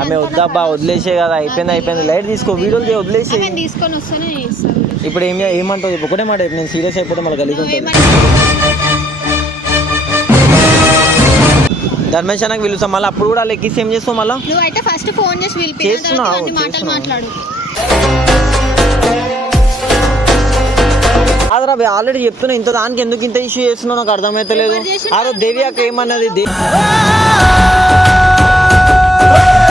ఆమె వద్దబ్బా వదిలేసే కదా అయిపోయింది అయిపోయింది? లైట్ తీసుకో వీడియోలు వదిలేసి తీసుకొని వస్తేనే ఇప్పుడు ఏం ఏమంటావు చెప్పు ఒకటే మాట నేను సీరియస్ అయిపోతే మళ్ళీ కలిగి ఉంటుంది ధర్మేష్ నాకు పిలుస్తాం మళ్ళీ అప్పుడు కూడా లెక్కిస్తే ఏం చేస్తావు మళ్ళీ? నువ్వు అయితే ఫస్ట్ ఫోన్ చేసి పిలిపి మాటలు. మాట్లాడు. కాదురా ఆల్రెడీ చెప్తున్నా ఇంత దానికి ఎందుకు ఇంత ఇష్యూ చేస్తున్నావు? నాకు అర్థమైతలేదు చేసిండ్రు? ఆ రోజు దేవి అక్క ఏమన్నది?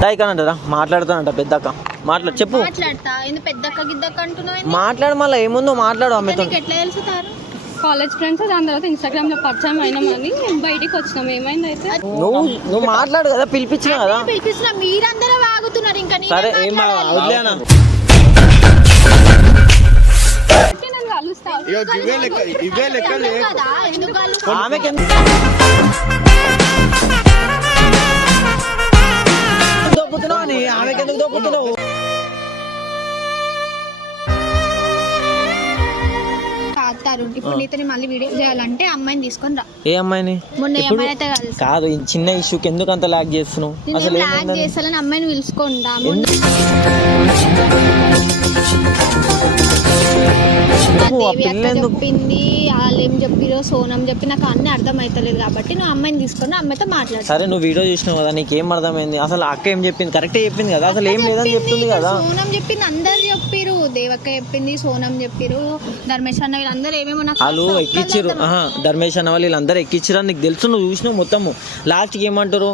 దే- దాయికానంటరా మాట్లాడుతానంట పెద్దక్క. మాట్లాడు చెప్పు. మాట్లాడతా. ఎందుకు పెద్దక్క గిద్దక్క అంటున్నావు? మాట్లాడు మళ్ళీ ఏముందో మాట్లాడు ఆమెతో. నీకు ఎట్లా తెలుసుతారు? కాలేజ్ ఫ్రెండ్స్ దాని తర్వాత ఇన్స్టాగ్రామ్లో పరిచయం అయినామని బయటికి వచ్చినాం. ఏమైంది అయితే నువ్వు నువ్వు మాట్లాడు కదా పిలిపించిన కదా. పిలిపిస్తున్నా. మీరందరూ వాగుతున్నారు. ఇంకా సరే ఏం? వదిలేనా? నేను ఎందుకు తరుణ్ ఇప్పుడు నీతో మళ్ళీ వీడియో చేయాలంటే అమ్మాయిని తీసుకొని రా. ఏ అమ్మాయిని? మొన్న ఏ? అమ్మాయి అయితే కలిసి కాదు ఈ చిన్న ఇష్యూకి ఎందుకు అంత లాగ్ చేస్తున్నావు? అసలు లాగ్ చేస్తానని అమ్మాయిని చెప్పింది వాళ్ళు ఏం చెప్పిరో సోనం చెప్పి నాకు అన్ని అర్థం అవుతలేదు కాబట్టి నువ్వు అమ్మాయిని తీసుకొని అమ్మాయితో మాట్లాడు. సరే నువ్వు వీడియో చూసినావు కదా నీకేం అర్థమైంది? అసలు అక్క ఏం చెప్పింది? కరెక్టే చెప్పింది కదా అసలు ఏం లేదని చెప్తుంది కదా? సోనం చెప్పింది అందరు చెప్పిరు. దేవక్క చెప్పింది సోనం చెప్పిరు ధర్మేష్ అన్న వీళ్ళందరూ ఏమేమో నాకు వాళ్ళు ఆహా ధర్మేష్ అన్న వాళ్ళు వీళ్ళందరూ ఎక్కిచ్చిరా నీకు తెలుసు నువ్వు చూసినావు మొత్తము లాస్ట్కి ఏమంటారు?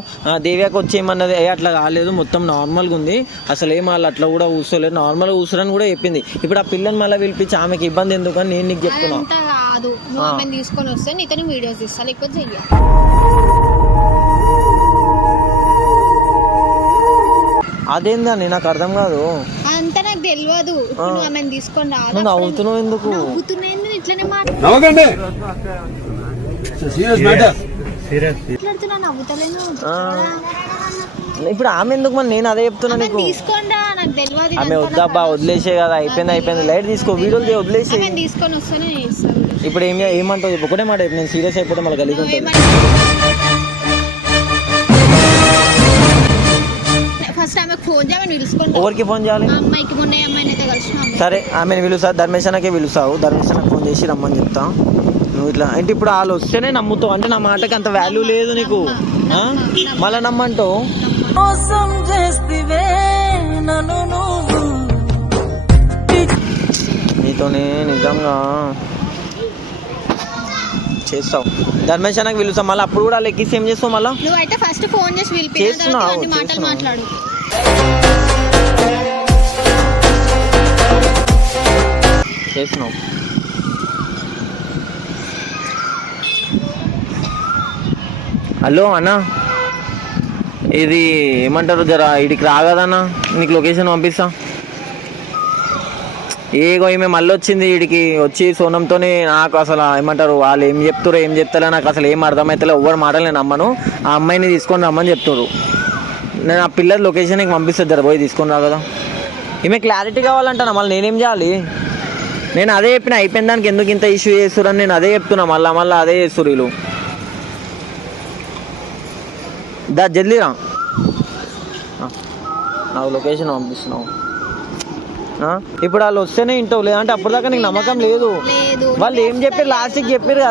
దేవ్యాకి వచ్చి ఏమన్నది? ఏ అట్లా కాలేదు మొత్తం నార్మల్గా ఉంది. అసలు ఏం వాళ్ళు అట్లా కూడా కూర్చోలేదు నార్మల్గా కూర్చోరని కూడా చెప్పింది. ఇప్పుడు ఆ పిల్లని మళ్ళీ పిలిపించి ఆమెకి ఇబ్బంది ఎందుకు అని నేను నీకు చెప్తున్నా. కాదు. నువ్వు. ఆమెను తీసుకొని వస్తే నీతో వీడియోస్ తీస్తా లేకపోతే చెయ్య. అదేందని నాకు అర్థం కాదు. అంతా నాకు తెలియదు ఇప్పుడు నువ్వు ఆమెను తీసుకొని రాదు? నువ్వు నవ్వుతున్నావు ఎందుకు? నవ్వుతున్నాయింది ఇట్లనే నవ్వకండి. సీరియస్ మ్యాటర్ మాట్లాడుతున్నా నవ్వుతలేను. ఆ. ఇప్పుడు ఆమె ఎందుకు మరి నేను అదే చెప్తున్నా నీకు? తీసుకొని ఆమె వద్దబ్బా వదిలేసే కదా అయిపోయింది అయిపోయింది. లైట్ తీసుకో వీడియోలు చేయి వదిలేసి తీసుకొని వస్తేనే ఇప్పుడు ఏం ఏమంటావు? చెప్పు ఒకటే మాట నేను సీరియస్ అయిపోతే మళ్ళీ కలిగి ఉంటుంది. ఫస్ట్ ఆమెకు ఫోన్ చేయమని పిలుచుకొని రా. ఎవరికి ఫోన్ చేయాలి? అమ్మాయికి మొన్న సరే ఆమెను పిలుస్తా ధర్మేశనకే పిలుస్తావు. ధర్మేశనకు ఫోన్ చేసి రమ్మని చెప్తా. నువ్వు ఇట్లా అంటే ఇప్పుడు వాళ్ళు వస్తేనే నమ్ముతావు? అంటే నా మాటకి అంత వాల్యూ లేదు నీకు? మళ్ళా నమ్మంటావు? నీతోనే నిజంగా చేస్తావు. ధర్మేశనకు పిలుస్తావు మళ్ళీ అప్పుడు కూడా లెక్కిస్తే ఏం చేస్తావు మళ్ళీ? నువ్వు అయితే ఫస్ట్ ఫోన్ చేసి పిలిపి మాటలు. మాట్లాడు. చేసినావు హలో అన్న. ఇది ఏమంటారు? జర ఇడికి రాగదన్నా? నీకు లొకేషన్ పంపిస్తా. ఏగో ఈమె మళ్ళీ వచ్చింది వీడికి వచ్చి సోనంతోనే నాకు అసలు ఏమంటారు? వాళ్ళు ఏం చెప్తారో ఏం చెప్తారో నాకు అసలు ఏం అర్థమవుతలే ఎవరు మాటలు నేను నమ్మను. ఆ అమ్మాయిని తీసుకొని రమ్మని చెప్తారు నేను ఆ పిల్లల లొకేషన్ నీకు పంపిస్తే జర పోయి తీసుకొని రా కదా. ఈమె క్లారిటీ కావాలంటానా? మళ్ళీ నేనేం చేయాలి? నేను అదే చెప్పిన అయిపోయిన దానికి ఎందుకు ఇంత ఇష్యూ చేస్తురని నేను అదే చెప్తున్నా. మళ్ళా మళ్ళీ అదే చేస్తురు వీళ్ళు. దా జల్దీ రా. నాకు లొకేషన్ పంపిస్తున్నావు. ఇప్పుడు వాళ్ళు వస్తేనే ఇంటో లేదంటే అప్పటిదాకా నీకు నమ్మకం లేదు. లేదు. వాళ్ళు ఏం చెప్పారు లాస్ట్కి చెప్పారు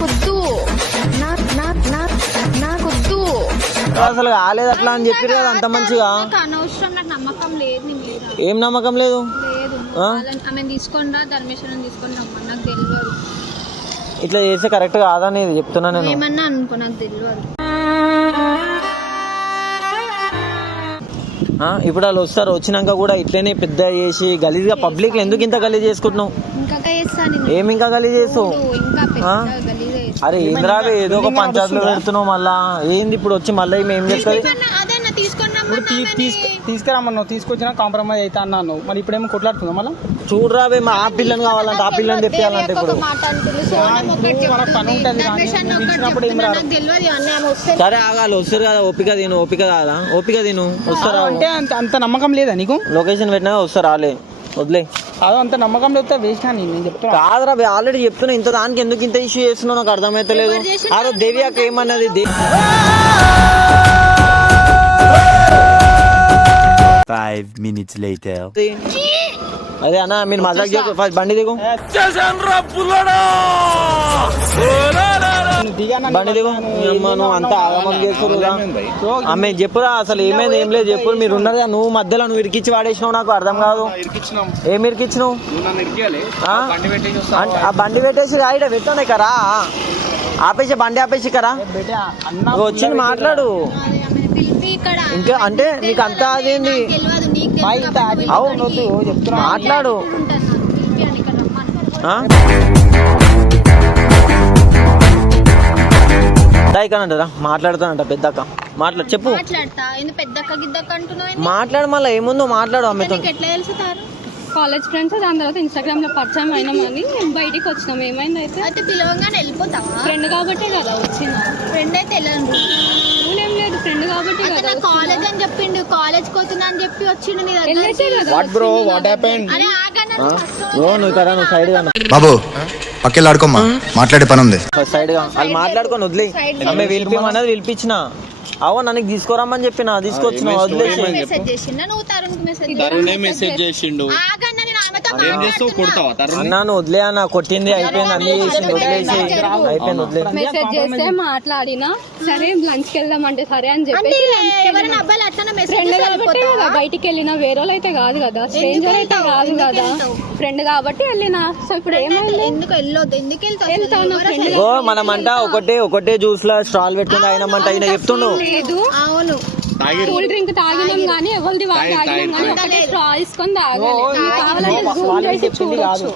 అసలు కాలేదు అట్లా అని చెప్పారు కదా అంత మంచిగా. లేదు ఏం నమ్మకం లేదు? లేదు. ఇట్లా చేస్తే కరెక్ట్ కాదని చెప్తున్నా నేను. ఏమన్నా అనుకో నాకు తెలియదు ఇప్పుడు వాళ్ళు వస్తారు. వచ్చినాక కూడా ఇట్లనే పెద్ద చేసి గలీజ్గా పబ్లిక్ ఎందుకు ఇంత గలీజ్ చేసుకుంటున్నావు. ఏమి ఇంకా గలీజ్ చేస్తావు. అరే ఏంద్రావే ఏదో ఒక పంచాయతీలో పెడుతున్నావు మళ్ళా? ఏంది ఇప్పుడు వచ్చి మళ్ళీ ఈమె ఏం అన్న, అదే అన్న తీసుకొని ఇప్పుడు తీసుకురామన్నావు తీసుకొచ్చినా కాంప్రమైజ్ అవుతా అన్నాను మరి ఇప్పుడేమో కొట్లాడుతుందా మళ్ళీ? చూడరావే మా ఆ పిల్లని కావాలంటే ఆ పిల్లని తెప్పియాలంటే ఇప్పుడు. సరే ఆగాలి వస్తారు కదా ఓపిక తిను ఓపిక కాదా? ఓపిక తిను వస్తారా అంటే అంత అంత నమ్మకం లేదా నీకు? లొకేషన్ పెట్టినా వస్తారు రాలే వదిలే. అదో అంత నమ్మకం లేకపోతే వేసినా నేను చెప్తున్నా. కాదురా ఆల్రెడీ చెప్తున్నా ఇంత దానికి ఎందుకు ఇంత ఇష్యూ చేస్తున్నావు? నాకు అర్థమైతలేదు? ఆ దేవి అక్క ఏమన్నది? Five minutes later. అదే అన్న మీరు మజాక్ చేయకు. ఫస్ట్ బండి దిగు. బండి దిగు. అంతా ఆగమం చేస్తురుగా ఆమె చెప్పురా అసలు ఏమైంది? ఏం లేదు చెప్పు మీరు ఉన్నదిగా నువ్వు మధ్యలో నువ్వు ఇరికిచ్చి వాడేసినావు నాకు అర్థం కాదు. ఏం ఇరికిచ్చినావు? ఆ? బండి పెట్టేసి రాయిడ పెట్టాను కరా ఆపేసి బండి ఆపేసి కరా బేటే అన్న నువ్వు వచ్చి మాట్లాడు. ఇంకా అంటే నీకు అంతా అదేంది? అవును చెప్తున్నా మాట్లాడు ఉంటాను. పిలిపి అని ఇక్కడ రమ్మను. ఆ? దా ఇక్కడ అంటారా మాట్లాడుతానంట పెద్దక్క. మాట్లాడు చెప్పు. మాట్లాడతా. ఎందుకు పెద్దక్క గిద్దక్క అంటున్నావు ఏంది? మాట్లాడు మళ్ళీ ఏముందో మాట్లాడు తెలుసుతారు? కాలేజ్ ఫ్రెండ్స్ దాని తర్వాత ఇన్స్టాగ్రామ్లో పరిచయం అయినామని బయటికి వచ్చినాం. ఏమైంది అయితే అయితే పిలవగానే వెళ్ళిపోతావా? ఫ్రెండ్ కాబట్టే కదా వచ్చిన. ఫ్రెండ్ అయితే నా కాలేజ్ అని చెప్పిండు కాలేజ్ అని చెప్పి వచ్చిండు నీ దగ్గర. వాట్ బ్రో వాట్ హ్యాపెండ్ అరే ఆగన్నా ఆ? ఓ నువ్వు కదా నువ్వు సైడ్గా బాబు పక్కెళ్ళాడుకోమ్మా. మాట్లాడే పని ఉంది. సైడ్గా. వాళ్ళు మాట్లాడుకొని వదిలే. పిలిపించిన. అవు నన్ను తీసుకురమ్మని చెప్పిన తీసుకొచ్చిన వదిలేసి. మెసేజ్ చేసిండా? నువ్వు తరుణ్ మెసేజ్ తరుణే మెసేజ్ చేసిండు? ఆగన్నా నేను ఆమెతో ఏం చేస్తావు? కొడతావా? తరుణ్? అన్నా నువ్వు వదిలే అన్న. కొట్టింది అయిపోయింది అన్ని చేసింది వదిలేసి అయిపోయింది మెసేజ్ చేస్తే మాట్లాడినా సరే లంచ్కి వెళ్దాం అంటే సరే అని చెప్పేసి lunch కి ఎవరైనా అబ్బాయిలు అట్లనే మెసేజ్ ఫ్రెండ్ కాబట్టే కదా బయటికి వెళ్ళిన వేరే వాళ్ళు అయితే కాదు కదా. స్ట్రేంజర్ అయితే? కాదు కదా? ఫ్రెండ్ కాబట్టి వెళ్ళిన. సో ఇప్పుడు ఏమైంది? ఎందుకు వెళ్ళొద్దు? ఎందుకు వెళ్తావు వెళ్తావు నా ఎవరు ఫ్రెండ్ ఓ మనమంట ఒకటే ఒకటే జ్యూస్లో స్టాల్ పెట్టుకుని అయినమంట ఆయన చెప్తుండు. లేదు. అవును. కూల్ డ్రింక్ తాగినాం కానీ ఎవరిది వాళ్ళు తాగినాం కానీ ఒకటే స్ట్రా తీసుకొని తాగాలి కావాలంటే జూమ్ చేసి చూడొచ్చు.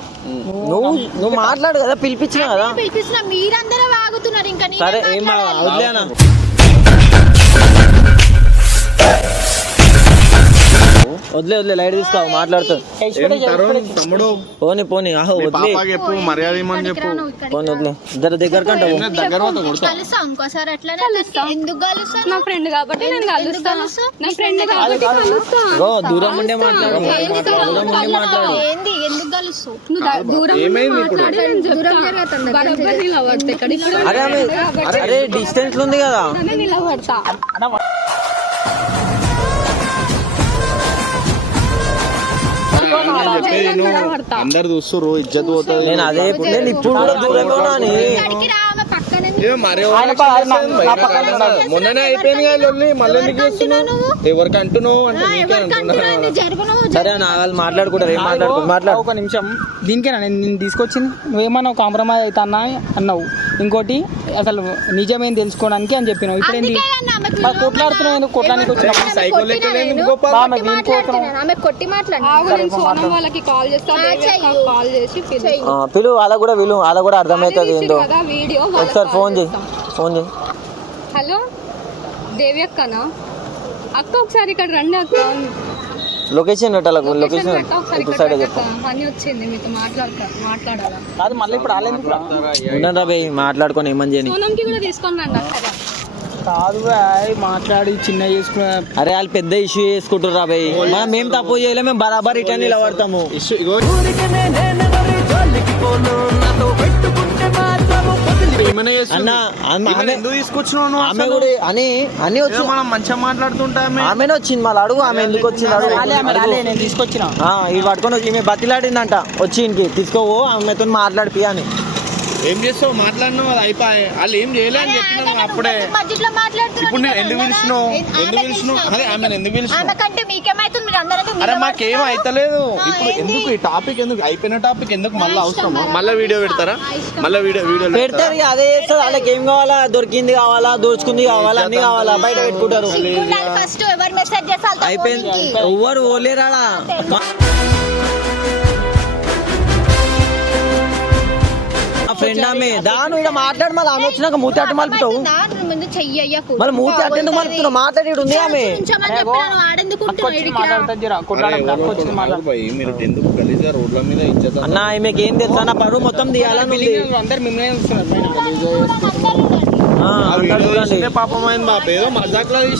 నువ్వు నువ్వు మాట్లాడు కదా పిలిపించిన కదా. పిలిపిస్తున్నా. మీరందరూ వాగుతున్నారు ఇంకా. సరే ఏం మాట్లాడాలి. వదిలే వదిలే లైట్ తీసుకో మాట్లాడుతూ. ఏం తరుణ్ తమ్ముడు? పోని పోని ఆహో వదిలే. చెప్పు మర్యాద ఇమ్మని చెప్పు. పోని వదిలే. జర దగ్గర కంటావు దగ్గర పోతే కొడతా. కలుస్తాం ఇంకోసారి అట్లనే ఎందుకు కలుస్తావు నా ఫ్రెండ్ కాబట్టి నేను కలుస్తా? కలుస్తావు? నా ఫ్రెండ్ కాబట్టి కలుస్తా ఓ దూరం ఉండే మాట్లాడు. దూరం ఉండే మాట్లాడు. ఏంది ఎందుకు కలుస్తావు నువ్వు దా- దూరం ఉండి మాట్లాడి నేను చెప్తా. బరాబర్ నిలబడతా ఇక్కడ. ఇక్కడ అరే డిస్టెన్స్ ఉంది కదా. నిలబడతా. అందరు చూస్తుర్రు ఇజ్జత్ పోతుంది. నేను అదే నేను ఇప్పుడు కూడా దూరంగా మొన్ననే అయిపోయింది మళ్ళీ ఎవరికి అంటున్నావు అంటే సరే అన్న వాళ్ళు మాట్లాడుకుంటారు ఏం మాట్లాడుకో మాట్లాడు. ఒక నిమిషం. దీనికేనా? నేను నేను తీసుకొచ్చింది. నువ్వేమన్నావు? కాంప్రమైజ్ అవుతా అన్నా అన్నావు. ఇంకోటి అసలు నిజమేం తెలుసుకోవడానికి అని చెప్పినావు. ఇప్పుడు ఏంది? మరి కొట్లాడుతున్నావు ఎందుకు? కొట్లానికి వచ్చిన సైకో లెక్క లేదు గోపాల్ ఆమె వీనికోసం ఆమె కొట్టి మాట్లాడు. ఆగు నేను సోనం వాళ్ళకి కాల్ చేస్తా కాల్ చేసి పిలువు. ఆ, పిలు వాళ్ళ కూడా పిలు వాళ్ళ కూడా అర్థమవుతుంది ఏందో. ఒకసారి ఫోన్ చేయి ఫోన్ చేయి. హలో? దేవి అక్కనా అక్క ఒకసారి ఇక్కడ రండి అక్క. లొకేషన్ పెట్టాలకు లొకేషన్ ఇటు సైడ్ రండి చెప్పు. అక్క. పని వచ్చింది మీతో మాట్లాడతా మాట్లాడాలా? కాదు మళ్ళీ ఇప్పుడు ఆలేదు ఉండరా బే మాట్లాడుకొని ఏమని చేయని? సోనంకి కూడా తీసుకొని రండి అక్క కాదు మాట్లాడి చిన్న చేసుకునే అరే వాళ్ళు పెద్ద ఇష్యూ చేసుకుంటారు బే మనం ఏం తప్పు చేయలేము మేము బరాబర్ రిటర్న్ నిలబడతాము. ఇష్యూ ఆమె? కూడా అని అని వచ్చి ఏదో మనం మంచిగా మాట్లాడుతుంటే ఆమె? ఆమెనే వచ్చింది. మళ్ళీ అడుగు ఆమె ఎందుకు వచ్చింది? అడుగు. తీసుకొచ్చిన. ఇది పట్టుకొని వచ్చి ఈమె బతిలాడిందంట. వచ్చి ఇంటికి తీసుకోవు ఆమెతో మాట్లాడిపి అని. ఏం చేస్తావు? మాట్లాడినావు అది అయిపోయి. వాళ్ళు ఏం చేయలే అని చెప్పినావు అప్పుడే. ఇప్పుడు నేను ఎందుకు పిలిచినావు? ఎందుకు పిలిచినావు? అదే ఆమె ఎందుకు పిలిచినావు? అరే మాకేం అయితలేదు. ఇప్పుడు ఎందుకు ఈ టాపిక్ ఎందుకు? అయిపోయిన టాపిక్ ఎందుకు? మళ్ళీ అవసరమా? మళ్ళీ వీడియో పెడతారా? మళ్ళీ వీడియో వీడియో పెడతారు అదే చేస్తారు. వాళ్ళకి ఏం కావాలా? దొరికింది కావాలా? దోచుకుంది కావాలా? అన్ని కావాలా? బయట పెట్టుకుంటారు. ఫస్ట్ ఎవరు మెసేజ్ చేస్తారు అయిపోయింది. ఎవ్వరు ఓలేరాడా ఫ్రెండ్ ఆమె దాని ఇక్కడ మాట్లాడి మళ్ళీ ఆమె వచ్చినాక మూతి అట్టు మలుపుతావు మళ్ళీ మూతి అట్టెందుకు మలుపుతున్నావు మాట్లాడి ఉంది ఆమె? ఎందుకు అన్న ఈమెకి ఏం తెలుసా? నా పరువు మొత్తం తీయాలని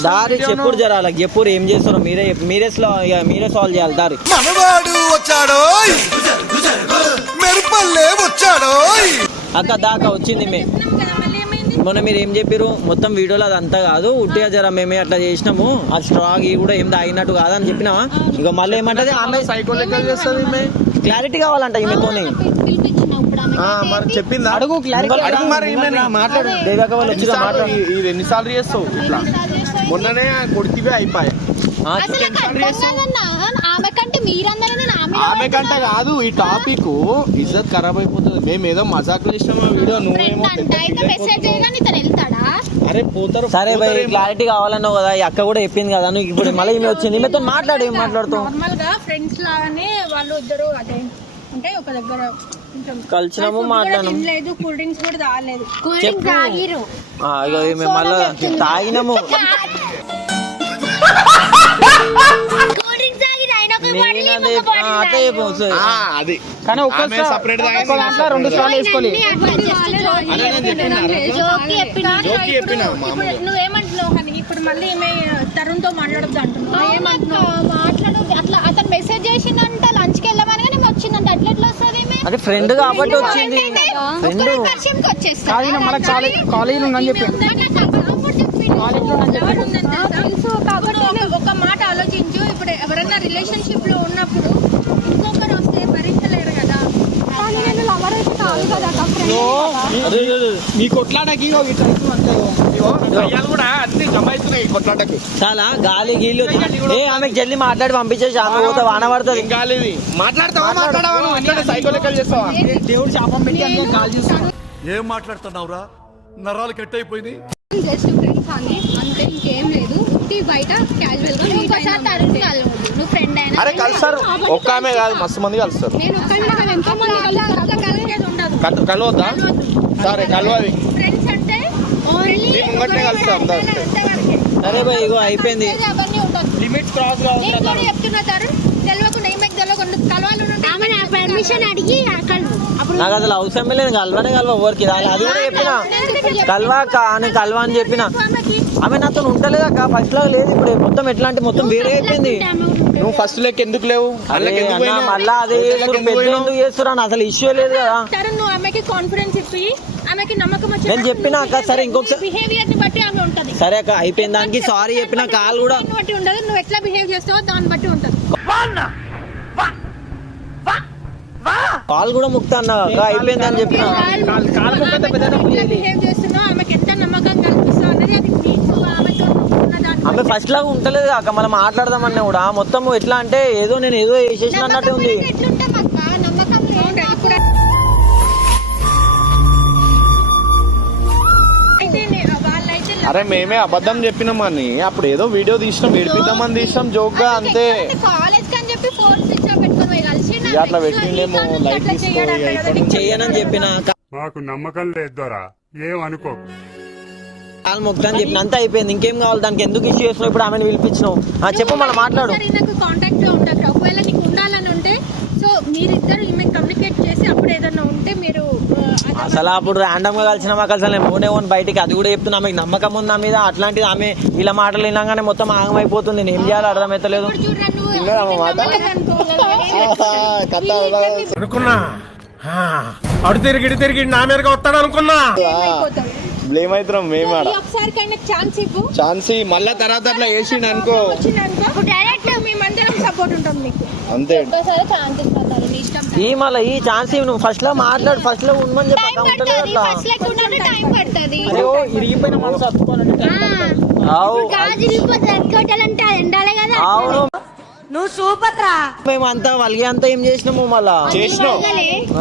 దారి చెప్పుడు జర వాళ్ళకి చెప్పుడు ఏం చేస్తారో మీరే మీరే స్లో మీరే సాల్వ్ చేయాలి దారి. మనవాడు వచ్చాడో మెరుపల్లే వచ్చాడో అక్క దాకా వచ్చింది మే. మొన్న మీరు ఏం చెప్పారు మొత్తం వీడియోలో అదంతా కాదు. ఉట్టిగా జర మేమే అట్లా చేసినాము. ఆ స్ట్రాగ్ కూడా ఏం తాగినట్టు కాదని చెప్పినావా? ఇక మళ్ళీ ఏమంటది? ఆమె. క్లారిటీ కావాలంట ఈమెతోని పిలిపించిన ఇప్పుడు ఆమె ఆ, మరి చెప్పిందా? అడుగు క్లారిటీ అడుగు మరి ఈమెని. మాట్లాడు. దేవక వాళ్ళు వచ్చిన ఎన్నిసార్లు మాట్లాడు. చేస్తావు ఇట్లా? మొన్ననే అయిపోయాయి ఆ, అసలు నాకు అర్థం కాదన్నా ఆమె కంటే కాదు ఈ టాపిక్ ఇజ్జత్ ఖరాబ్ అయిపోతుంది. మేము ఏదో మజాక్ చేసినాం వీడియో నువ్వేమో అరే పోతారు సరే భయ్. క్లారిటీ కావాలన్నావు కదా ఈ అక్క కూడా చెప్పింది కదా నువ్వు ఇప్పుడు మళ్ళీ ఈమె వచ్చింది. ఈమెతో మాట్లాడు ఏం మాట్లాడుతావు? నార్మల్గా ఫ్రెండ్స్ లాగానే వాళ్ళు ఇద్దరు అదే అంటే ఒక దగ్గర కలిసినాము మాట్లాడినాము. లేదు కూల్ డ్రింక్స్ కూడా తాగలేదు. కూల్ డ్రింక్ తాగిరు ఆ, ఇక ఈమె మళ్ళా తాగినాము. అదే కానీ దాంట్లో రెండు వేసుకోవాలి. అన్నీ అట్లా నువ్వేమంటున్నావు హనీ? ఇప్పుడు మళ్ళీ ఈమె తరుణ్తో మాట్లాడొద్దు అంటున్నావు. ఏమంటున్నావు? అతను మెసేజ్ చేసిందంట లంచ్కి వెళ్ళమని కానీ వచ్చిందంట. అట్లా ఎట్లా వస్తుంది ఈమె? అంటే ఫ్రెండ్ కాబట్టి వచ్చింది. ఫ్రెండ్ కాలేజ్ కాలేజీలో ఉందని చెప్పి తెలుసా? కాబట్టి నువ్వు ఒక మాట ఆలోచించు. ఇప్పుడు ఎవరైనా రిలేషన్షిప్లో ఉన్నప్పుడు ఇంకొకరు వస్తే భరించలేరు కదా. కానీ నేను లవర్ అయితే కాదు కదా మీ కొట్లాటకు చాలా గాలి గీళ్ళు ఏ ఆమెకు జల్ది మాట్లాడి పంపించేసి ఆమె పోతే వాన పడుతుంది ఏం కాలేదు మాట్లాడతావా మాట్లాడవా నువ్వు? అట్లనే సైకో లెక్కలు చేస్తావా? దేవుడు శాపం పెట్టి చేస్తాను ఏం మాట్లాడుతున్నావురా? నరాలు కట్ అయిపోయింది అని అంతే ఇంకేం లేదు. ఉట్టి బయట క్యాజువల్గా తరుణ్ కలవద్దు. నువ్వు ఫ్రెండ్ అయినా అరే కలుస్తారు. ఒక్క ఆమె కాదు మస్తు మంది కలుస్తారు. నేను ఒక్కడిని కాదు ఎంతో మంది కల్- కలవద్దా? సరే కలవాలి. ఫ్రెండ్స్ అంటే ముంగట్నే కలుస్తా అందరూ సరే భయ్ ఇగో అయిపోయింది. లిమిట్స్ క్రాస్ కూడా చెప్తున్నా తరుణ్ తెలియకుండా ఏమైతే తెలియకుండా కలవాలి ఆమె నా పర్మిషన్ అడిగి కలవు అప్పుడు నాకు అసలు అవసరం లేదు కలవనే కలవ ఎవరికి. రాలి అది కూడా చెప్పిన. కలవా అని కలవా అని చెప్పిన. ఆమె నాతో ఉంటలేదక్క ఫస్ట్ లాగా లేదు ఇప్పుడు. మొత్తం ఎట్లా అంటే మొత్తం వేరే అయిపోయింది నువ్వు ఫస్ట్ లెక్క ఎందుకు లేవు? మళ్ళా అదే ఎందుకు పెద్ద పోయినావు? ఎందుకు చేస్తున్నా అసలు ఇష్యూ లేదు కదా. తరుణ్ నువ్వు ఆమెకి కాన్ఫిడెన్స్ ఇప్పి ఆమెకి నమ్మకం వచ్చి నేను చెప్పిన అక్క సరే ఇంకొకసారి బిహేవియర్ని బట్టి ఆమె ఉంటది. సరే అక్క అయిపోయిన దానికి సారీ చెప్పిన కాల్ కూడా ఉండదు. నువ్వు ఎట్లా బిహేవ్ చేస్తావో దాన్ని బట్టి ఉంటది. కాల్ కూడా ముక్తా అన్న అక్క అయిపోయింది అని చెప్పిన? ఆమె ఫస్ట్ లాగా ఉంటలేదు అక్క మనం మాట్లాడదామన్నా కూడా. మొత్తం ఎట్లా అంటే ఏదో నేను ఏదో చేసేసిన అన్నట్టు ఉంది. అరే మేమే అబద్ధం చెప్పినాం అని. అప్పుడు ఏదో వీడియో తీసినాం ఏడిపిద్దామని తీసినాం జోక్గా అంతే. కాలేజ్ కని చెప్పి ఫోన్ స్విచ్ పెట్టుకొని అట్లా పెట్టిండేమో లైట్ తీసుకో చెయ్యనని చెప్పిన మాకు నమ్మకం లేదు దొరా. ఏం అనుకో. కాల్ ముక్తా అని చెప్పిన అంతా అయిపోయింది. ఇంకేం కావాలి? దానికి ఎందుకు ఇష్యూ చేసినావు ఇప్పుడు ఆమెను పిలిపించినావు. చెప్పు మనం మాట్లాడు. కాంటాక్ట్లో ఉండదు ఒకవేళ నీకు ఉండాలని ఉంటే సో మీరిద్దరు అప్పుడు ఏదైనా ఉంటే మీరు అసలు అప్పుడు ర్యాండమ్గా కలిసిన మాకు అసలు నేను పోనే పోను బయటికి. అది కూడా చెప్తున్నా ఆమెకు నమ్మకం ఉంది నా మీద. అట్లాంటిది ఆమె ఇలా మాటలు వినగానే మొత్తం ఆగమైపోతుంది. నేను ఏం చేయాలో అర్థమైతలేదు. అనుకున్నా? అడు తిరిగి ఇటు తిరిగి నా మీదగా వస్తాడు అనుకున్నా? అయిపోతుంది. బ్లేమ్ అవుతున్నాం మేము ఆడ. ఈ ఒకసారి ఛాన్స్ ఇవ్వు. ఛాన్సీ మళ్ళా తర్వాత అట్లా వేసిండు అనుకో. వచ్చిందనుకో డైరెక్ట్ మీ మందిరం సపోర్ట్ ఉంటుంది నీకు. అంతే. ఛాన్స్ ఇష్టం ఈ మళ్ళీ ఈ ఛాన్స్ నువ్వు ఫస్ట్లో మాట్లాడు ఫస్ట్లో ఉండమని ఉంటలేదు పడుతుంది అట్లా ఫస్ట్ లేకుండా టైం పడుతుంది. అయ్యో ఇరిగిపోయిన మనసు అతుక్కోవాలంటే అవు ఉండాలి కదా అవును మేము అంతా వలిగే అంతా ఏం చేసినాము మళ్ళా? చేసినావు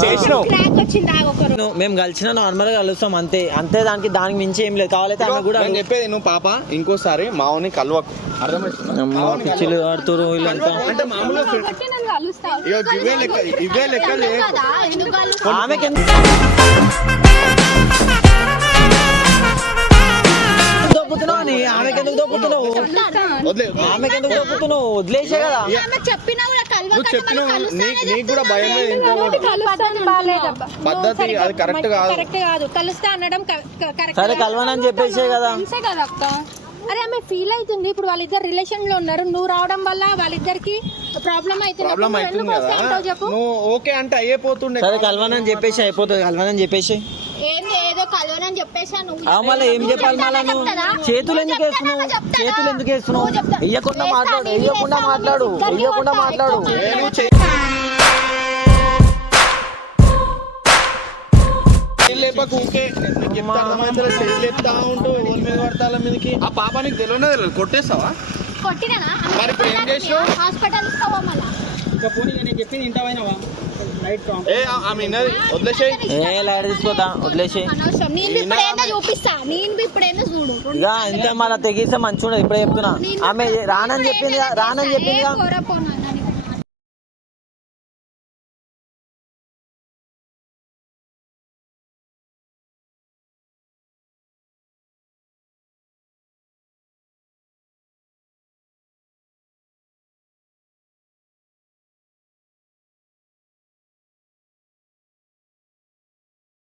చేసినావు క్రాక్ వచ్చింది ఆ ఒకరు నువ్వు- మేము కలిసిన నార్మల్గా కలుస్తాం అంతే. అంతే దానికి దానికి మించి ఏం లేదు. కావాలైతే ఆమె కూడా నేను చెప్పేది నువ్వు పాప ఇంకోసారి మావుని కలవకు. అర్థమవుతుందా అమ్మ, పిచ్చిలు ఆడుతురు వీళ్ళంతా. అంటే మామూలుగా ఇవే లెక్క ఇవే ఆమెకి వదిలేసే కదా. చెప్పినా కూడా భయం. పద్ధతి అది కరెక్ట్ కాదు. కరెక్ట్ కాదు. కలుస్తా అనడం సరే కలవనని చెప్పేసే కదా. తెలుసే కదా అక్క. అరే ఆమె ఫీల్ అవుతుంది. ఇప్పుడు వాళ్ళిద్దరు రిలేషన్లో ఉన్నారు. నువ్వు రావడం వల్ల వాళ్ళిద్దరికి ప్రాబ్లం అవుతుంది. చెప్పు? ఓకే అంటే అయిపోతుండే సరే కలవనని చెప్పేసి అయిపోతుంది. కలవనని చెప్పేసి. కలవనని చెప్పేసా నువ్వు ఏం చెప్పాలి మళ్ళీ నువ్వు? చేతులు ఎందుకు వేస్తున్నావు? ఎందుకు వేస్తున్నావు? ఇయ్యకుండా మాట్లాడు ఇయ్యకుండా మాట్లాడు ఇయ్యకుండా మాట్లాడు. ఆ పాప నీకు తెలియనే తెలియదు కొట్టేస్తావా? కొట్టినా మరి ఇప్పుడు ఏం చేసినావు? హాస్పిటల్ ఇంకా పోనీ నేను చెప్పింది ఇంటవైనవా ఇక ఇంత మళ్ళీ తెగిస్తే మంచిగా ఉండదు ఇప్పుడే చెప్తున్నా. ఆమె రానని చెప్పింది రానని చెప్పింది